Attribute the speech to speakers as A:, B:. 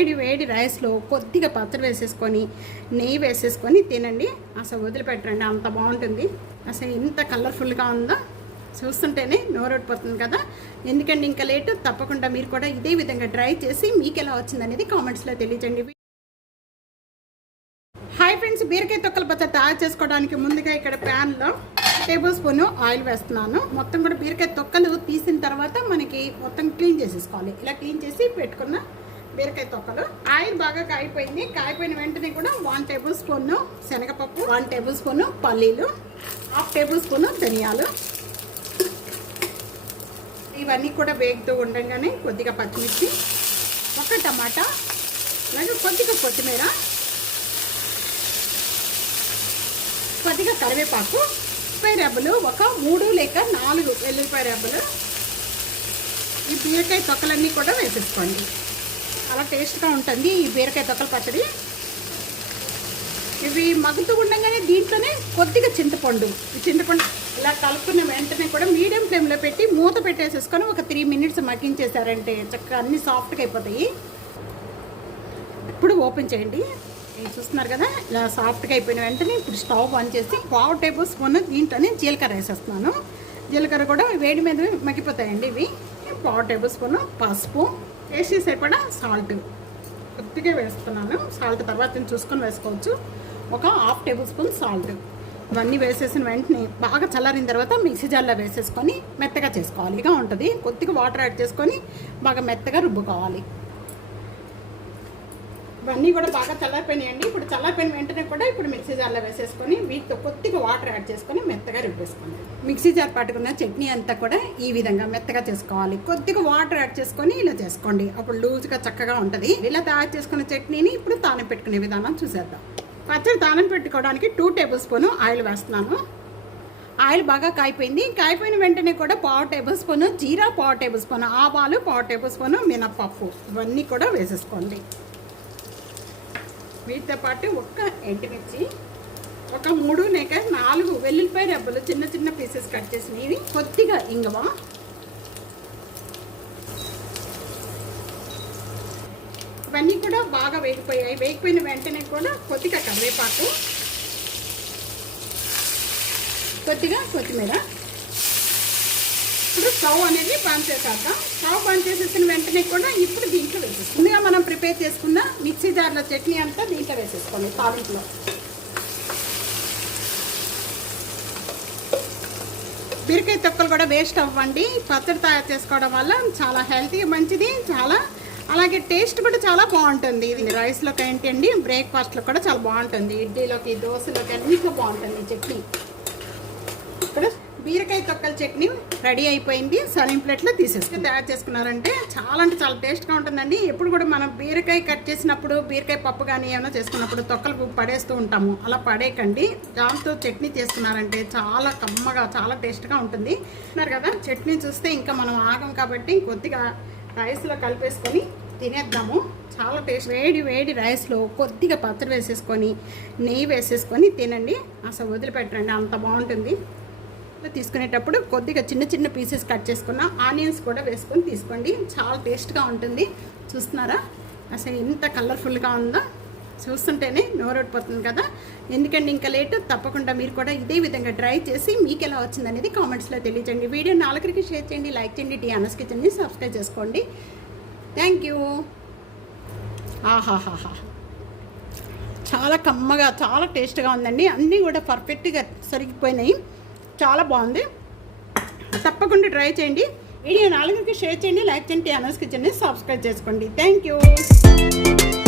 A: వేడి వేడి రైస్లో కొద్దిగా పచ్చడి వేసేసుకొని నెయ్యి వేసేసుకొని తినండి. అసలు వదిలిపెట్టండి అంత బాగుంటుంది. అసలు ఇంత కలర్ఫుల్గా ఉందో చూస్తుంటేనే నోరొట్టిపోతుంది కదా. ఎందుకంటే ఇంకా లేటు? తప్పకుండా మీరు కూడా ఇదే విధంగా ట్రై చేసి మీకు ఎలా వచ్చిందనేది కామెంట్స్లో తెలియజండి హాయ్ ఫ్రెండ్స్ బీరకాయ తొక్కల పచ్చడి తయారు చేసుకోవడానికి ముందుగా ఇక్కడ ప్యాన్లో టేబుల్ స్పూన్ ఆయిల్ వేస్తున్నాను. మొత్తం కూడా బీరకాయ తొక్కలు తీసిన తర్వాత మనకి మొత్తం క్లీన్ చేసేసుకోవాలి. ఇలా క్లీన్ చేసి పెట్టుకున్న బీరకాయ తొక్కలు ఆయిల్ బాగా కాయిపోయింది కాయిపోయిన వెంటనే కూడా వన్ టేబుల్ స్పూన్ శనగపప్పు వన్ టేబుల్ స్పూన్ పల్లీలు హాఫ్ టేబుల్ స్పూన్ ధనియాలు. ఇవన్నీ కూడా వేగుతూ ఉండగానే కొద్దిగా పచ్చిమిర్చి ఒక టమాటా అలాగే కొద్దిగా కొత్తిమీర కొద్దిగా కరివేపాకు ఉల్లిపాయ రెబ్బలు ఒక మూడు లేక నాలుగు వెల్లుల్లిపాయ రెబ్బలు ఈ బీరకాయ తొక్కలన్నీ కూడా వేసేసుకోండి. చాలా టేస్ట్గా ఉంటుంది ఈ బీరకాయ తొక్కల పచ్చడి. ఇవి మగ్గుతూ ఉండగానే దీంట్లోనే కొద్దిగా చింతపండు. ఈ చింతపండు ఇలా కలుపుకున్న వెంటనే కూడా మీడియం ఫ్లేమ్లో పెట్టి మూత పెట్టేసేసుకొని ఒక త్రీ మినిట్స్ మగ్గించేసారంటే చక్కగా అన్ని సాఫ్ట్గా అయిపోతాయి. ఇప్పుడు ఓపెన్ చేయండి. చూస్తున్నారు కదా ఇలా సాఫ్ట్గా అయిపోయిన వెంటనే ఇప్పుడు స్టవ్ ఆన్ చేసి పావు టేబుల్ స్పూన్ దీంట్లోనే జీలకర్ర వేసేస్తున్నాను. జీలకర్ర కూడా వేడి మీద మగ్గిపోతాయండి ఇవి. పావు టేబుల్ స్పూన్ పసుపు వేసేసే కూడా సాల్ట్ కొద్దిగా వేస్తున్నాను. సాల్ట్ తర్వాత నేను చూసుకొని వేసుకోవచ్చు. ఒక హాఫ్ టేబుల్ స్పూన్ సాల్ట్. ఇవన్నీ వేసేసిన వెంటనే బాగా చల్లారిన తర్వాత మిక్సీ జార్లో వేసేసుకొని మెత్తగా చేసుకోవాలి. ఇక ఉంటుంది. కొద్దిగా వాటర్ యాడ్ చేసుకొని బాగా మెత్తగా రుబ్బుకోవాలి. ఇవన్నీ కూడా బాగా చల్లారిపోయినాయండి. ఇప్పుడు చల్లారిపోయిన వెంటనే కూడా ఇప్పుడు మిక్సీ జార్లో వేసేసుకొని వీటితో కొద్దిగా వాటర్ యాడ్ చేసుకొని మెత్తగా రుబ్బేసుకోండి. మిక్సీ జార్ పట్టుకున్న చట్నీ అంతా కూడా ఈ విధంగా మెత్తగా చేసుకోవాలి. కొద్దిగా వాటర్ యాడ్ చేసుకొని ఇలా చేసుకోండి. అప్పుడు లూజ్గా చక్కగా ఉంటుంది. ఇలా తయారు చేసుకున్న చట్నీని ఇప్పుడు తానం పెట్టుకునే విధానం చూసేద్దాం. పచ్చడి తానం పెట్టుకోవడానికి టూ టేబుల్ స్పూన్ ఆయిల్ వేస్తున్నాను. ఆయిల్ బాగా కాయిపోయింది. కాయిపోయిన వెంటనే కూడా పావు టేబుల్ స్పూన్ జీరా పావు టేబుల్ స్పూన్ ఆవాలు పావు టేబుల్ స్పూన్ మినప్పప్పు ఇవన్నీ కూడా వేసేసుకోండి. వీటితో పాటు ఒక్క ఎండుమిర్చి ఒక మూడు లేక నాలుగు వెల్లుల్లిపాయ రెబ్బలు చిన్న చిన్న పీసెస్ కట్ చేసినవి కొద్దిగా ఇంగవ. ఇవన్నీ కూడా బాగా వేగిపోయాయి. వేగిపోయిన వెంటనే కూడా కొద్దిగా కరివేపాకు కొద్దిగా కొత్తిమీర ఇప్పుడు స్టవ్ అనేది బంద్ చేశాక స్టవ్ బంద్ చేసేసిన వెంటనే కూడా ఇప్పుడు దీంట్లో వేసేసుకోండి ముందుగా మనం ప్రిపేర్ చేసుకున్న మిక్సీ జార్లో చట్నీ అంతా దీంట్లో వేసేసుకోండి తాలింట్లో బీరకాయ తొక్కలు కూడా వేస్ట్ అవ్వండి. పచ్చడి తయారు చేసుకోవడం వల్ల చాలా హెల్తీ మంచిది చాలా అలాగే టేస్ట్ కూడా చాలా బాగుంటుంది. ఇది రైస్లోకి ఏంటండి బ్రేక్ఫాస్ట్లో కూడా చాలా బాగుంటుంది. ఇడ్లీలోకి దోశలోకి అన్నిట్లో బాగుంటుంది ఈ చట్నీ. ఇక్కడ బీరకాయ తొక్కల చట్నీ రెడీ అయిపోయింది. సర్వింగ్ ప్లేట్లో తీసేసుకుని తయారు చేసుకున్నారంటే చాలా అంటే చాలా టేస్ట్గా ఉంటుందండి. ఎప్పుడు కూడా మనం బీరకాయ కట్ చేసినప్పుడు బీరకాయ పప్పు కానీ ఏమైనా చేసుకున్నప్పుడు తొక్కలు పడేస్తూ ఉంటాము. అలా పడేయకండి. దాంతో చట్నీ చేసుకున్నారంటే చాలా కమ్మగా చాలా టేస్ట్గా ఉంటుంది. అన్నారు కదా? చట్నీ చూస్తే ఇంకా మనం ఆగం కాబట్టి కొద్దిగా రైస్లో కలిపేసుకొని తినేద్దాము. చాలా టేస్ట్. వేడి వేడి రైస్లో కొద్దిగా పచ్చడి వేసేసుకొని నెయ్యి వేసేసుకొని తినండి. అసలు వదిలిపెట్టండి అంత బాగుంటుంది. తీసుకునేటప్పుడు కొద్దిగా చిన్న చిన్న పీసెస్ కట్ చేసుకున్న ఆనియన్స్ కూడా వేసుకొని తీసుకోండి. చాలా టేస్ట్గా ఉంటుంది. చూస్తున్నారా? అసలు ఎంత కలర్ఫుల్గా ఉందో. చూస్తుంటేనే నోరొట్టిపోతుంది కదా. ఎందుకంటే ఇంకా లేటు? తప్పకుండా మీరు కూడా ఇదే విధంగా ట్రై చేసి మీకు ఎలా వచ్చిందనేది కామెంట్స్లో తెలియజేయండి. వీడియో నాలుగురికి షేర్ చేయండి లైక్ చేయండి టీ అనస్ కిచెన్ని సబ్స్క్రైబ్ చేసుకోండి. Thank you. ఆహాహాహా. చాలా కమ్మగా చాలా టేస్ట్గా ఉందండి. అన్నీ కూడా పర్ఫెక్ట్గా సరిగిపోయినాయి. చాలా బాగుంది. తప్పకుండా ట్రై చేయండి. వీడియో నాలుగుకి షేర్ చేయండి లైక్ చేయండి అనస్ కిచెన్ని సబ్స్క్రైబ్ చేసుకోండి థ్యాంక్ యూ